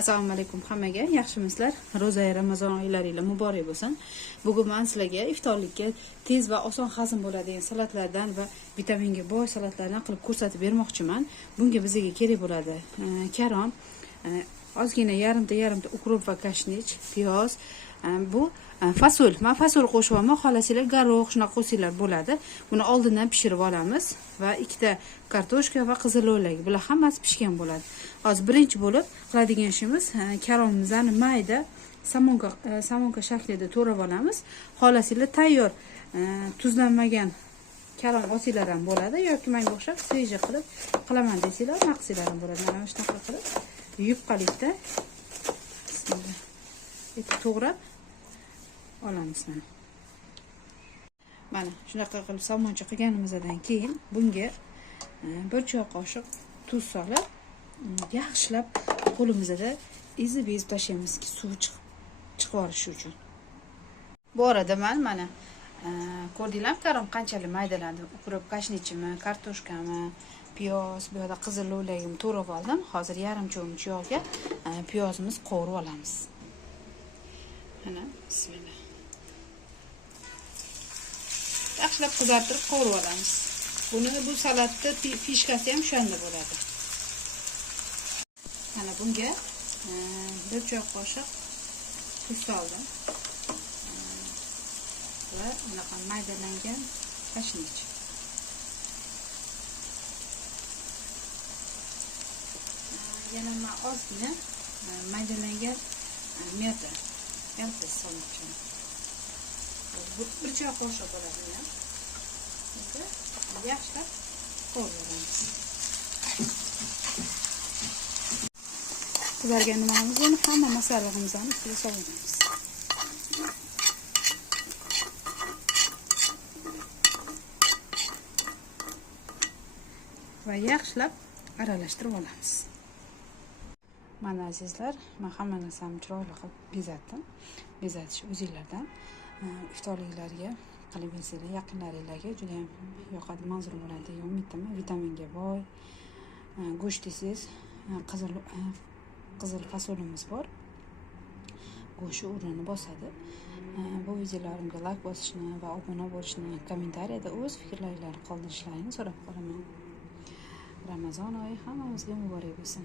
Assalomu alaykum hammaga. Yaxshimisizlar? Ro'za Ramazon oylariga muborak bo'lsin. Bugun men sizlarga iftorlikka tez va oson hazm bo'ladigan salatlardan va vitaminga boy salatlardan qilib ko'rsatib bermoqchiman. Bunga bizga kerak bo'ladi karom, ozgina yarimta ukrop va kashnich, piyoz, bu fasol. Men fasol qo'shyapman. Xohlasanglar garov shunaqa qo'ysanglar bo'ladi. Buni oldindan pishirib olamiz va ikkita kartoshka va qizil o'rlak. Bular hammasi pishgan bo'ladi. Hozir birinchi bo'lib qiladigan ishimiz karomimizni mayda samonka shaklida to'rab olamiz. Xohlasanglar tayyor tuzlanmagan karom olsanglar ham bo'ladi yoki menga o'xshab sveji qilib qilaman desanglar, maqsinglar ham bo'ladi. Mana shunaqa qilib yupqalikda to'g'rab olamiz. Mana shunaqa qilib somoncha qilganimizdan keyin bunga 1 choy qoshiq tuz solib yaxshilab qo'limizda ezib tashlaymiz-ki, suv chiqib olishi uchun. Bu orada men mana ko'rdinglar karom qanchalik maydalandi. Ukrop kashnichimi, kartoshkami, piyoz, bu yerda qizil o'rlagimni to'rab oldim. Hozir yarim cho'mich yog'ga piyozimiz qovurib olamiz. Mana bismillah. Yaxshilab qizartirib qovurib olamiz. Bu salatda fishkasi ham shunda bo'ladi. Mana bunga 1 choy qoshiq tuz soldim. Va bunaqa maydalangan kashnich. Yana men ozgina maydalangan meta solmoqchiman. Bu 1 choy qoshiq bo'ladi. Yaxshilab qovuramiz. Qizargan nimamizni hamma masallarimizni ustiga solamiz. Va yaxshilab aralashtirib olamiz. Mana azizlar, men hamma narsamni chiroyli qilib bezatdim. Bezatish o'zingizlardan iftorliklarga qilib yesanglar, yaqinlaringizga juda ham yoqadi, manzur bo'ladi degan umiddaman. Vitaminga boy go'sht desangiz, qizil fasolimiz bor. Go'sht o'rnini bosadi. Bu videolarimga like bosishni va obuna bo'lishni, kommentariyada o'z fikrlaringizni qoldirishlarini so'rab qolaman. Ramazon oyi hammamizga muborak bo'lsin.